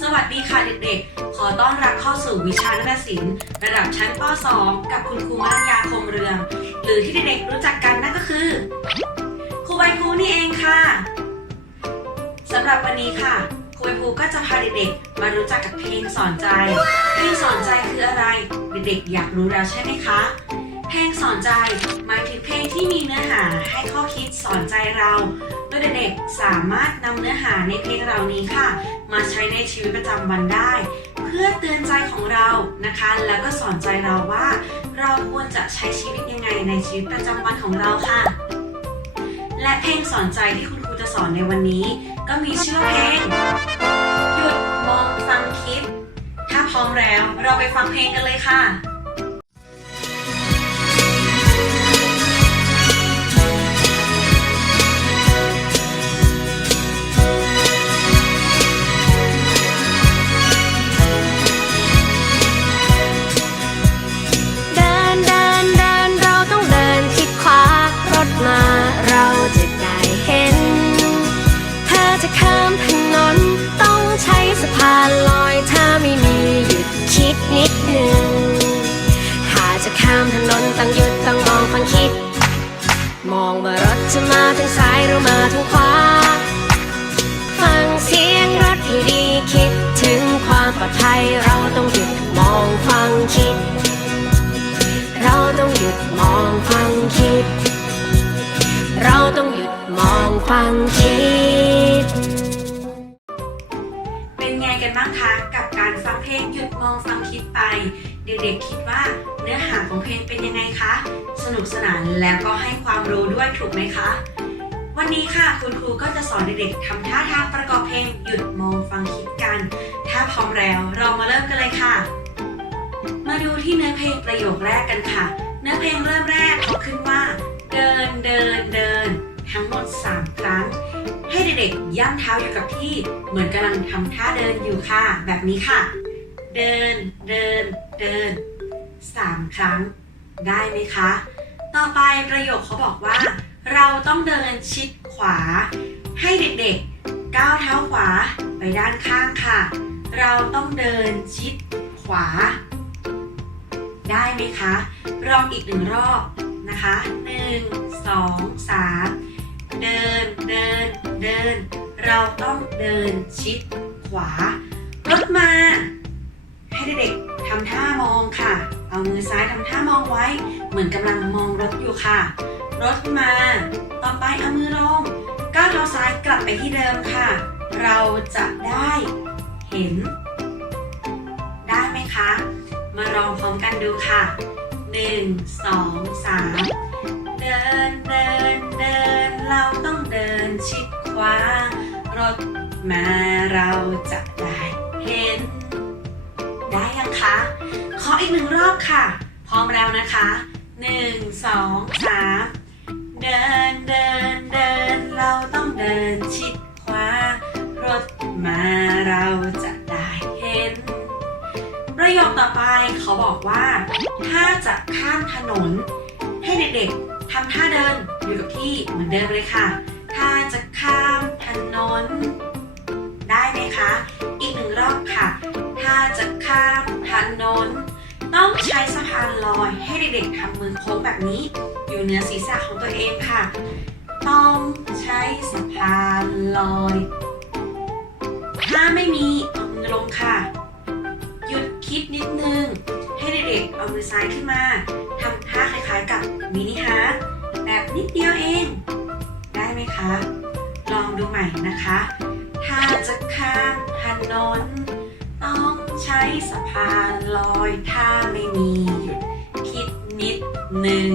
สวัสดีค่ะเด็กๆ ขอต้อนรับเข้าสู่วิชานาฏศิลป์ระดับชั้นป .2 กับคุณครูมรัญญาคมเรือง หรือที่เด็กๆรู้จักกันนั่นก็คือ ครูใบภูนี่เองค่ะ สำหรับวันนี้ค่ะ ครูใบภูก็จะพาเด็กๆ มารู้จักกับเพลงสอนใจ เพลงสอนใจคืออะไร เด็กๆ อยากรู้แล้วใช่ไหมคะ เพลงสอนใจหมายถึงเพลงที่มีเนื้อหาให้ข้อคิดสอนใจเราโดยเด็กสามารถนำเนื้อหาในเพลงเหล่านี้ค่ะ มาใช้ในชีวิตประจำวันได้ เพื่อเตือนใจของเรานะคะ แล้วก็สอนใจเราว่า เราควรจะใช้ชีวิตยังไงในชีวิตประจำวันของเราค่ะ และเพลงสอนใจที่คุณครูจะสอนในวันนี้ ก็มีชื่อเพลงหยุดมองฟังคิดถ้าพร้อมแล้วเราไปฟังเพลงกันเลยค่ะ จะมาทางซ้ายหรือมาทางขวา ฟังเสียงรถให้ดีคิดถึงความปลอดภัยเราต้องหยุดมองฟังคิด เราต้องหยุดมองฟังคิด เราต้องหยุดมองฟังคิด เป็นไงกันบ้างคะ กับการฟังเพลงหยุดมองฟังคิดไป เด็กๆคิดว่าเนื้อหาของเพลงเป็นยังไงคะ สนุกสนานแล้วก็ให้ความรู้ด้วยถูกไหมคะ วันนี้ค่ะคุณครูก็จะสอนเด็กๆทำท่าทางประกอบเพลงหยุดมองฟังคิดกัน ถ้าพร้อมแล้วเรามาเริ่มกันเลยค่ะ มาดูที่เนื้อเพลงประโยคแรกกันค่ะ เนื้อเพลงเริ่มแรกเขาขึ้นว่า เดินเดินเดิน ทั้งหมด 3 ครั้ง ให้เด็กๆย่ำเท้าอยู่กับที่ เหมือนกำลังทำท่าเดินอยู่ค่ะ แบบนี้ค่ะ เดินเดิน เดินสามครั้ง ได้ไหมคะ ต่อไปประโยคเขาบอกว่า เราต้องเดินชิดขวา ให้เด็กๆ ก้าวเท้าขวาไปด้านข้างค่ะ เราต้องเดินชิดขวา ได้ไหมคะลองอีกหนึ่งรอบนะคะหนึ่งสองสามเดินเดินเดิน เราต้องเดินชิดขวารถมา ให้เด็กๆ ทำท่ามองค่ะ เอามือซ้ายทำท่ามองไว้ เหมือนกำลังมองรถอยู่ค่ะ รถมา ต่อไปเอามือลงก้าวเท้าซ้ายกลับไปที่เดิมค่ะ เราจะได้เห็น ได้ไหมคะ มาลองพร้อมกันดูค่ะ 1 2 3 เดินเดินเดิน เราต้องเดินชิดขวารถมาเราจะ คะ ขออีกหนึ่งรอบค่ะ พร้อมแล้วนะคะ1 2 3เดินเดินเดิน เราต้องเดินชิดขวารถมาเราจะได้เห็น ประโยคต่อไปเขาบอกว่า ถ้าจะข้ามถนน ให้เด็กๆทำท่าเดินอยู่กับที่เหมือนเดิมเลยค่ะ ถ้าจะข้ามถนน ได้ไหมคะ อีกหนึ่งรอบค่ะ ถ้าจะข้าม ถนนต้องใช้สะพานลอยให้เด็กๆทำมือโค้งแบบนี้อยู่เหนือศีรษะของตัวเองค่ะ ต้องใช้สะพานลอย ถ้าไม่มีเอามือลงค่ะ หยุดคิดนิดนึง ให้เด็กๆเอามือซ้ายขึ้นมาทำท่าคล้ายๆกับมินิฮาร์แบบนิดเดียวเอง ได้ไหมคะ ลองดูใหม่นะคะ ถ้าจะข้ามถนนต้อง ใช้สะพานลอยถ้าไม่มีหยุดคิดนิดหนึ่ง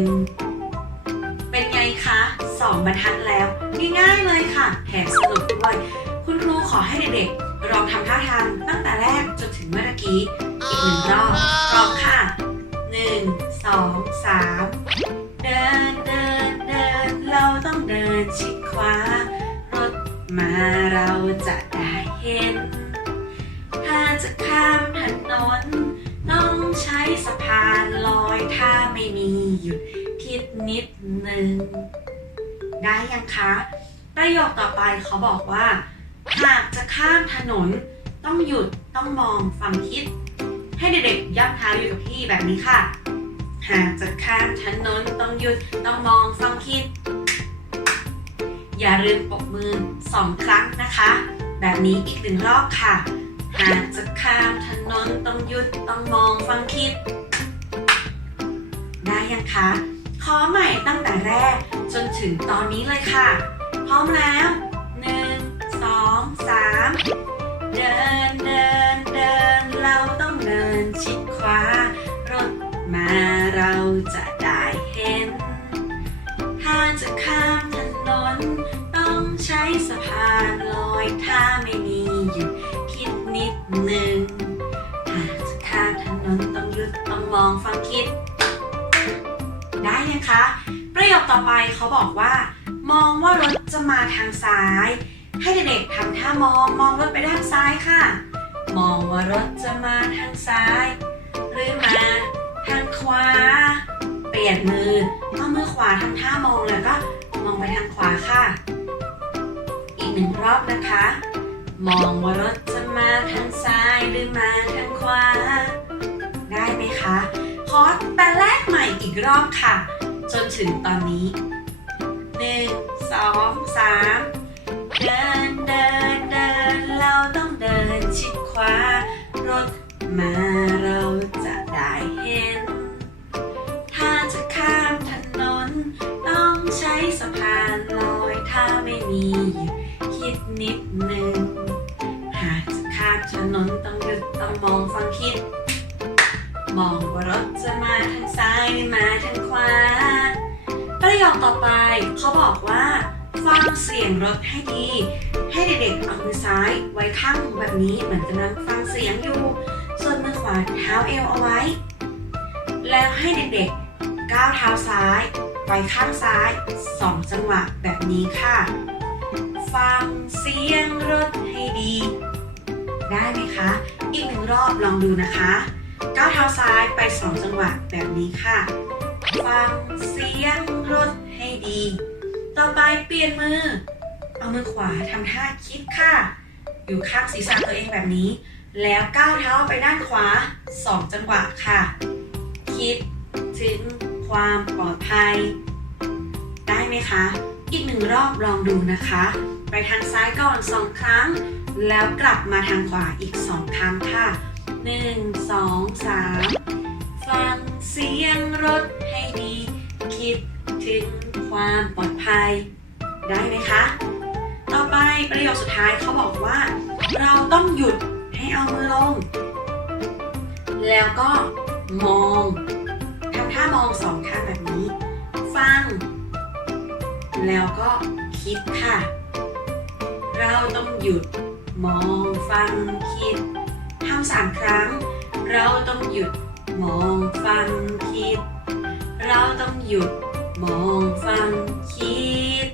เป็นไงคะสองบรรทัดแล้ว ง่ายๆเลยค่ะ แถมสนุกด้วย คุณครูขอให้เด็กๆลองทำท่าทางตั้งแต่แรกจนถึงเมื่อกี้ อีกหนึ่งรอบพร้อมค่ะหนึ่งสองสามเดินเดินเดินเราต้องเดินชิดขวารถมาเราจะได้เห็น จะข้ามถนนต้องใช้สะพานลอยถ้าไม่มีหยุดคิดนิดหนึ่งได้ยังคะ ประโยคต่อไปเขาบอกว่า หากจะข้ามถนนต้องหยุดต้องมองฟังคิด ให้เด็กๆยับเท้าอยู่กับที่แบบนี้ค่ะ หากจะข้ามถนนต้องหยุดต้องมองฟังคิด อย่าลืมปรบมือสองครั้งนะคะ แบบนี้อีกหนึ่งรอบค่ะ หากจะข้ามถนนต้องหยุดต้องมองฟังคิด ได้ยังคะ ขอใหม่ตั้งแต่แรกจนถึงตอนนี้เลยค่ะ พร้อมแล้วหนึ่งสองสามเดินเดินเดิน เราต้องเดินชิดขวารถมาเราจะได้เห็น ถ้าจะข้ามถนน ต้องใช้สะพานลอยถ้าไม่ มองฟังคิด ได้ยังคะ ประโยคต่อไปเขาบอกว่า มองว่ารถจะมาทางซ้าย ให้เด็กๆทำท่ามองมองรถไปด้านซ้ายค่ะ มองว่ารถจะมาทางซ้าย หรือมาทางขวา เปลี่ยนมือเอามือขวาทำท่ามองแล้วก็มองไปทางขวาค่ะ อีกหนึ่งรอบนะคะ มองว่ารถจะมาทางซ้ายหรือมาทางขวา ได้ไหมคะ ขอแต่แรกใหม่อีกรอบค่ะ จนถึงตอนนี้หนึ่งสองสามเดินเดินเดินเราต้องเดินชิดขวารถมาเราจะได้เห็น ถ้าจะข้ามถนน ต้องใช้สะพานลอยถ้าไม่มี คิดนิดนึง หากจะข้ามถนนต้องหยุดต้องมองฟังคิด มองว่ารถจะมาทางซ้ายมาทางขวา ประโยคต่อไปเขาบอกว่า ฟังเสียงรถให้ดี ให้เด็กๆเอามือซ้ายไว้ข้างหูแบบนี้เหมือนกำลังฟังเสียงอยู่ ส่วนมือขวาเท้าเอวเอาไว้ แล้วให้เด็กๆก้าวเท้าซ้ายไปข้างซ้ายสองจังหวะแบบนี้ค่ะ ฟังเสียงรถให้ดี ได้ไหมคะ อีกหนึ่งรอบลองดูนะคะ ก้าวเท้าซ้ายไปสองจังหวะแบบนี้ค่ะ ฟังเสียงรถให้ดี ต่อไปเปลี่ยนมือ เอามือขวาทำท่าคิดค่ะ อยู่ข้างศีรษะตัวเองแบบนี้ แล้วก้าวเท้าไปด้านขวาสองจังหวะค่ะ คิดถึงความปลอดภัย ได้ไหมคะ อีกหนึ่งรอบลองดูนะคะ ไปทางซ้ายก่อนสองครั้ง แล้วกลับมาทางขวาอีกสองครั้งค่ะ หนึ่งสองสามฟังเสียงรถให้ดี คิดถึงความปลอดภัย ได้ไหมคะ ต่อไปประโยคสุดท้ายเขาบอกว่า เราต้องหยุดให้เอามือลง แล้วก็มองทำท่ามองสองข้างแบบนี้ ฟัง แล้วก็คิดค่ะ เราต้องหยุดมองฟังคิด ทำสามครั้ง เราต้องหยุดมองฟังคิด เราต้องหยุดมองฟังคิด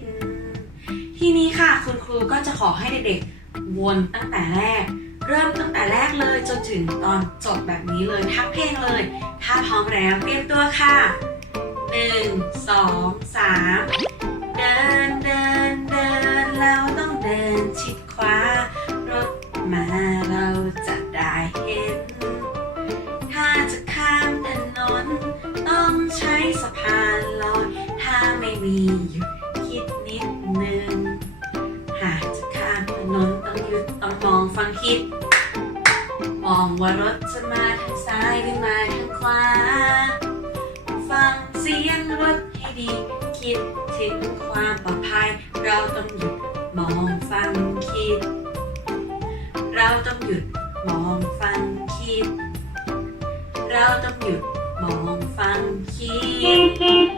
ทีนี้ค่ะคุณครูก็จะขอให้เด็กๆวนตั้งแต่แรก เริ่มตั้งแต่แรกเลยจนถึงตอนจบแบบนี้เลยทักเพลงเลย ถ้าพร้อมแล้วเตรียมตัวค่ะหนึ่งสองสามเดินเดิน ไม่มีหยุดคิดนิดหนึ่งหากจะข้ามถนนต้องหยุดต้องมองฟังคิด มองว่ารถจะมาทางซ้ายหรือมาทางขวา ฟังเสียงรถให้ดี คิดถึงความปลอดภัย เราต้องหยุดมองฟังคิด เราต้องหยุดมองฟังคิด เราต้องหยุดมองฟังคิด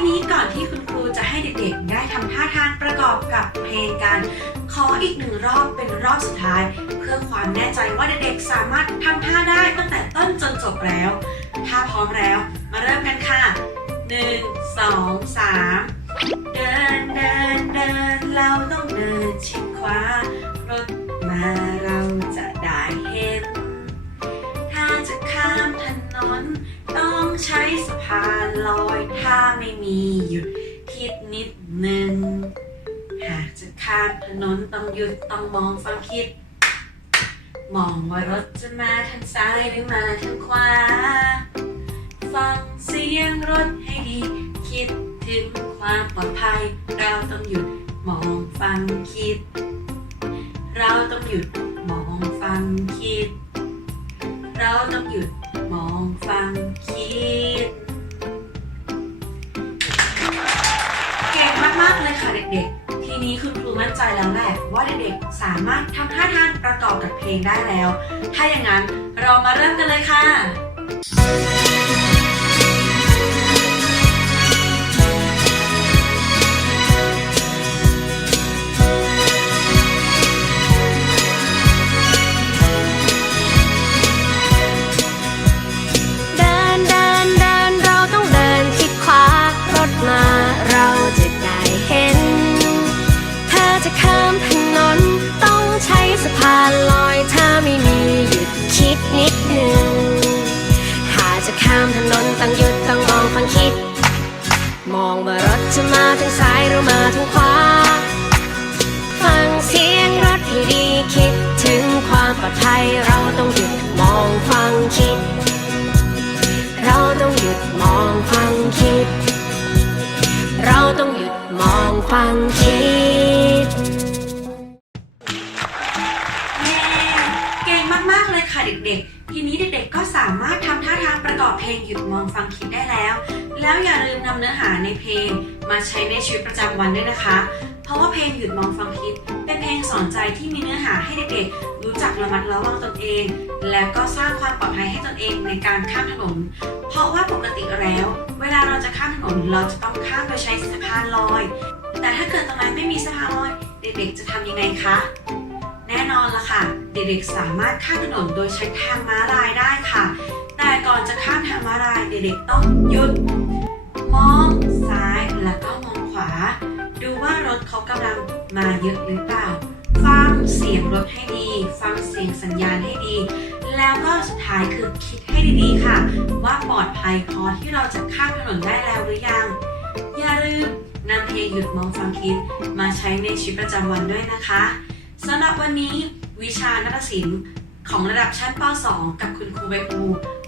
ทีนี้ก่อนที่คุณครูจะให้เด็กๆ ได้ทำท่าทางประกอบกับเพลงกันขออีกหนึ่งรอบเป็นรอบสุดท้าย เพื่อความแน่ใจว่าเด็กๆ สามารถทำท่าได้ตั้งแต่ต้นจนจบแล้ว ถ้าพร้อมแล้ว มาเริ่มกันค่ะ 1 2 3 เดินเดินเดินเราต้องเดินชิดขวารถมาเรา ใช้สะพานลอยถ้าไม่มีหยุดคิดนิดนึง หากจะข้ข้ามถนนต้องหยุดต้องมองฟังคิด มองว่ารถจะมาทางซ้ายหรือมาทางขวา ฟังเสียงรถให้ดี คิดถึงความปลอดภัย เราต้องหยุดมองฟังคิด เราต้องหยุดมองฟังคิด เราต้องหยุด มองฟังคิด เก่งมาก ๆ เลยค่ะเด็ก ๆ ทีนี้คือครูมั่นใจแล้วแหละว่าเด็ก ๆ สามารถทำท่าทางประกอบกับเพลงได้แล้ว ถ้าอย่างนั้นเรามาเริ่มกันเลยค่ะ ฟังคิดเย้เก่งมาก ๆ เลยค่ะเด็ก ๆ ทีนี้เด็ก ๆ ก็สามารถทำท่าทางประกอบเพลงหยุดมองฟังคิดได้แล้ว แล้วอย่าลืมนำเนื้อหาในเพลงมาใช้ในชีวิตประจำวันด้วยนะคะ เพราะว่าเพลงหยุดมองฟังคิด เป็นเพลงสอนใจที่มีเนื้อหาให้เด็ก ๆ รู้จักระมัดระวังตนเอง และก็สร้างความปลอดภัยให้ตนเองในการข้ามถนน เพราะว่าปกติแล้ว เวลาเราจะข้ามถนนเราจะต้องข้ามโดยใช้สะพานลอย แต่ถ้าเกิดตรงนั้นไม่มีสะพานลอยเด็กๆจะทำยังไงคะ แน่นอนละค่ะ เด็กๆสามารถข้ามถนนโดยใช้ทางม้าลายได้ค่ะ แต่ก่อนจะข้ามทางม้าลายเด็กๆต้องหยุด มองซ้ายแล้วก็มองขวา ดูว่ารถเขากำลังมาเยอะหรือเปล่า ฟังเสียงรถให้ดี ฟังเสียงสัญญาณให้ดี แล้วก็สุดท้ายคือคิดให้ดีๆค่ะ ว่าปลอดภัยพอที่เราจะข้ามถนนได้แล้วหรือยัง อย่าลืม นำเพลงหยุดมองฟังคิดมาใช้ในชีวิตประจำวันด้วยนะคะสำหรับวันนี้วิชานาฏศิลป์ของระดับชั้นป .2 กับคุณครูใบภู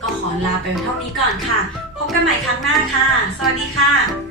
ก็ขอลาไปเท่านี้ก่อนค่ะ พบกันใหม่ครั้งหน้าค่ะ สวัสดีค่ะ